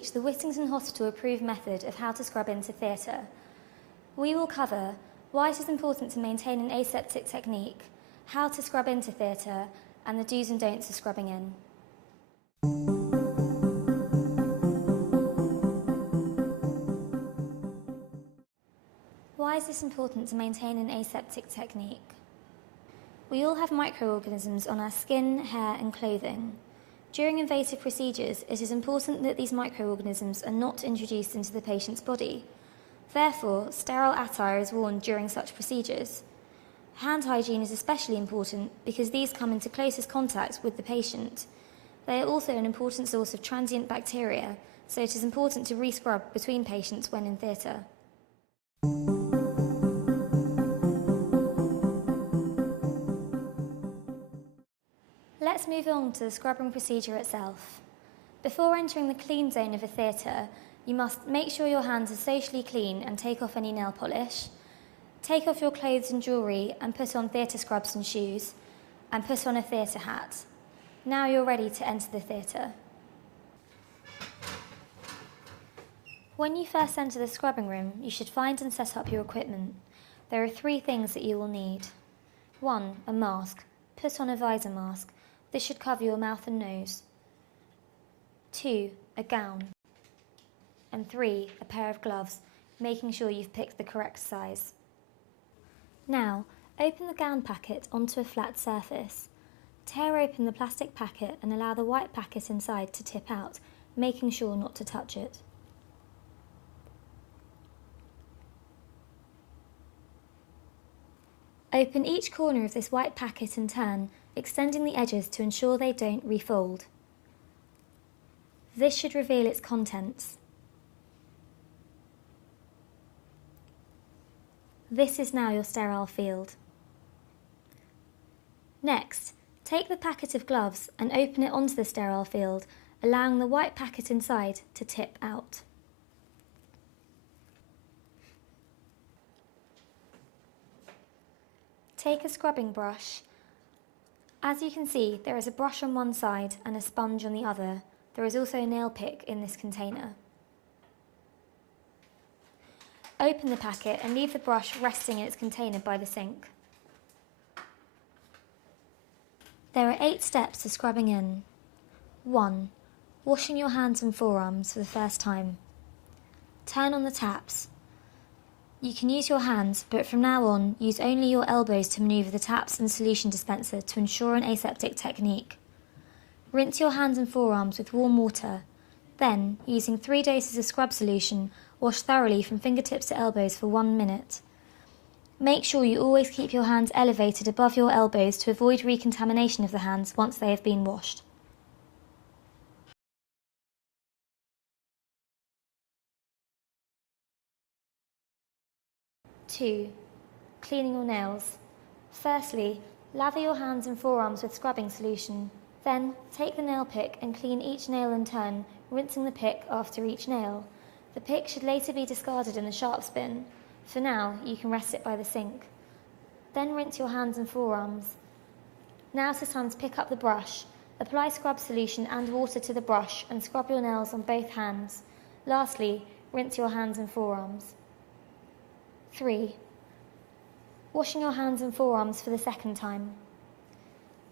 teach the Whittington Hospital approved method of how to scrub into theatre. We will cover why it is important to maintain an aseptic technique, how to scrub into theatre, and the do's and don'ts of scrubbing in. Why is it important to maintain an aseptic technique? We all have microorganisms on our skin, hair and clothing. During invasive procedures, it is important that these microorganisms are not introduced into the patient's body. Therefore, sterile attire is worn during such procedures. Hand hygiene is especially important because these come into closest contact with the patient. They are also an important source of transient bacteria, so it is important to re-scrub between patients when in theatre. Let's move on to the scrubbing procedure itself. Before entering the clean zone of a theatre, you must make sure your hands are socially clean and take off any nail polish. Take off your clothes and jewellery and put on theatre scrubs and shoes, and put on a theatre hat. Now you're ready to enter the theatre. When you first enter the scrubbing room, you should find and set up your equipment. There are 3 things that you will need. 1. A mask. Put on a visor mask. This should cover your mouth and nose. 2. A gown. And 3. A pair of gloves, making sure you've picked the correct size. Now, open the gown packet onto a flat surface. Tear open the plastic packet and allow the white packet inside to tip out, making sure not to touch it. Open each corner of this white packet in turn, extending the edges to ensure they don't refold. This should reveal its contents. This is now your sterile field. Next, take the packet of gloves and open it onto the sterile field, allowing the white packet inside to tip out. Take a scrubbing brush. As you can see, there is a brush on one side and a sponge on the other. There is also a nail pick in this container. Open the packet and leave the brush resting in its container by the sink. There are 8 steps to scrubbing in. 1. Washing your hands and forearms for the first time. Turn on the taps. You can use your hands, but from now on, use only your elbows to manoeuvre the taps and solution dispenser to ensure an aseptic technique. Rinse your hands and forearms with warm water. Then, using 3 doses of scrub solution, wash thoroughly from fingertips to elbows for 1 minute. Make sure you always keep your hands elevated above your elbows to avoid recontamination of the hands once they have been washed. Two, cleaning your nails. Firstly, lather your hands and forearms with scrubbing solution. Then, take the nail pick and clean each nail in turn, rinsing the pick after each nail. The pick should later be discarded in the sharps bin. For now, you can rest it by the sink. Then rinse your hands and forearms. Now it is time to pick up the brush. Apply scrub solution and water to the brush and scrub your nails on both hands. Lastly, rinse your hands and forearms. 3. Washing your hands and forearms for the second time.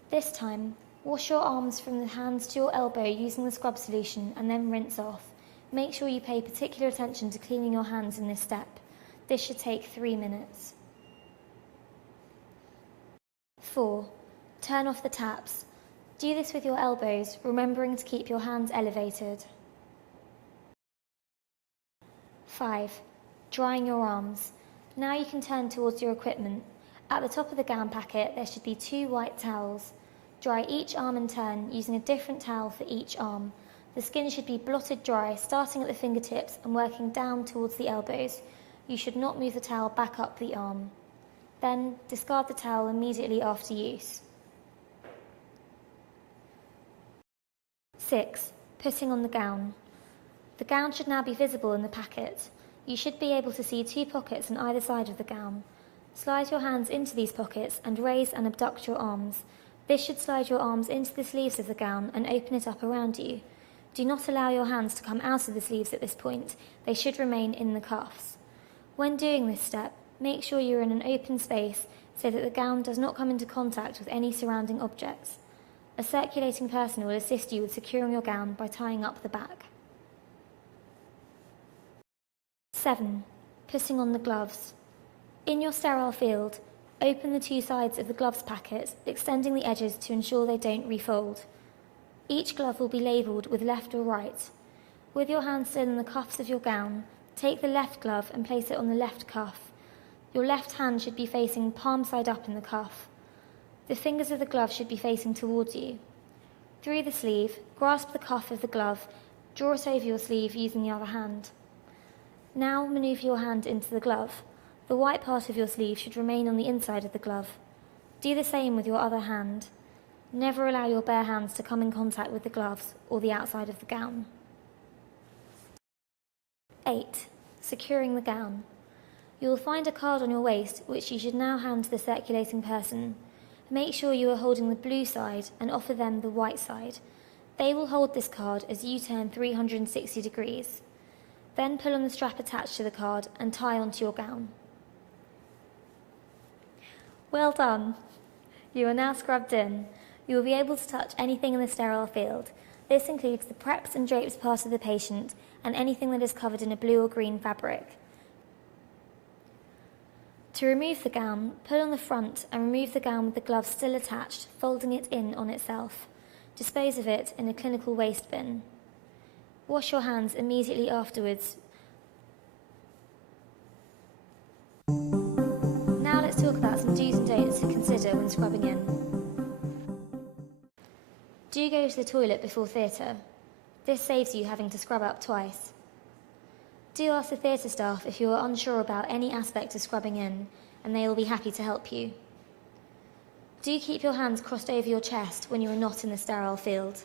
This time, wash your arms from the hands to your elbow using the scrub solution and then rinse off. Make sure you pay particular attention to cleaning your hands in this step. This should take 3 minutes. 4. Turn off the taps. Do this with your elbows, remembering to keep your hands elevated. 5. Drying your arms. Now you can turn towards your equipment. At the top of the gown packet, there should be 2 white towels. Dry each arm in turn, using a different towel for each arm. The skin should be blotted dry, starting at the fingertips and working down towards the elbows. You should not move the towel back up the arm. Then, discard the towel immediately after use. 6. Putting on the gown. The gown should now be visible in the packet. You should be able to see 2 pockets on either side of the gown. Slide your hands into these pockets and raise and abduct your arms. This should slide your arms into the sleeves of the gown and open it up around you. Do not allow your hands to come out of the sleeves at this point. They should remain in the cuffs. When doing this step, make sure you're in an open space so that the gown does not come into contact with any surrounding objects. A circulating person will assist you with securing your gown by tying up the back. 7. Putting on the gloves. In your sterile field, open the two sides of the gloves packet, extending the edges to ensure they don't refold. Each glove will be labelled with left or right. With your hand still in the cuffs of your gown, take the left glove and place it on the left cuff. Your left hand should be facing palm side up in the cuff. The fingers of the glove should be facing towards you. Through the sleeve, grasp the cuff of the glove, draw it over your sleeve using the other hand. Now manoeuvre your hand into the glove. The white part of your sleeve should remain on the inside of the glove. Do the same with your other hand. Never allow your bare hands to come in contact with the gloves or the outside of the gown. 8. Securing the gown. You will find a card on your waist which you should now hand to the circulating person. Make sure you are holding the blue side and offer them the white side. They will hold this card as you turn 360 degrees. Then pull on the strap attached to the card and tie onto your gown. Well done! You are now scrubbed in. You will be able to touch anything in the sterile field. This includes the preps and drapes part of the patient and anything that is covered in a blue or green fabric. To remove the gown, pull on the front and remove the gown with the glove still attached, folding it in on itself. Dispose of it in a clinical waste bin. Wash your hands immediately afterwards. Now let's talk about some do's and don'ts to consider when scrubbing in. Do go to the toilet before theatre. This saves you having to scrub up twice. Do ask the theatre staff if you are unsure about any aspect of scrubbing in, and they will be happy to help you. Do keep your hands crossed over your chest when you are not in the sterile field.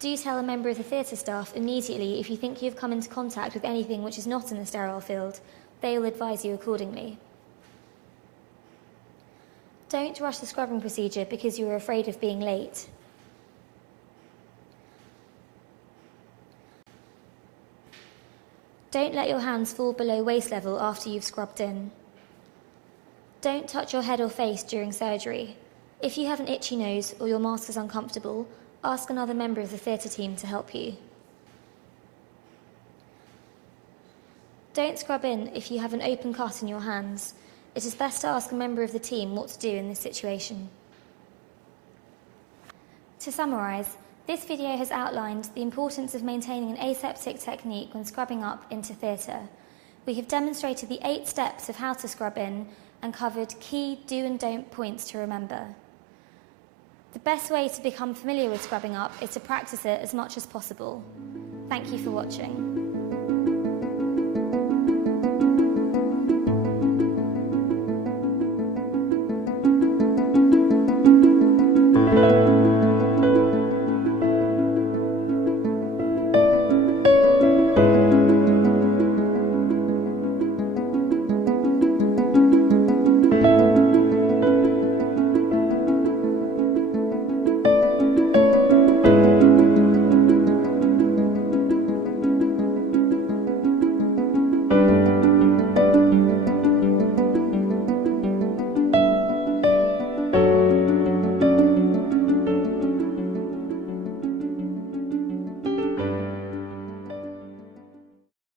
Do tell a member of the theatre staff immediately if you think you have come into contact with anything which is not in the sterile field. They will advise you accordingly. Don't rush the scrubbing procedure because you are afraid of being late. Don't let your hands fall below waist level after you've scrubbed in. Don't touch your head or face during surgery. If you have an itchy nose or your mask is uncomfortable, ask another member of the theatre team to help you. Don't scrub in if you have an open cut in your hands. It is best to ask a member of the team what to do in this situation. To summarise, this video has outlined the importance of maintaining an aseptic technique when scrubbing up into theatre. We have demonstrated the 8 steps of how to scrub in and covered key do and don't points to remember. The best way to become familiar with scrubbing up is to practice it as much as possible. Thank you for watching.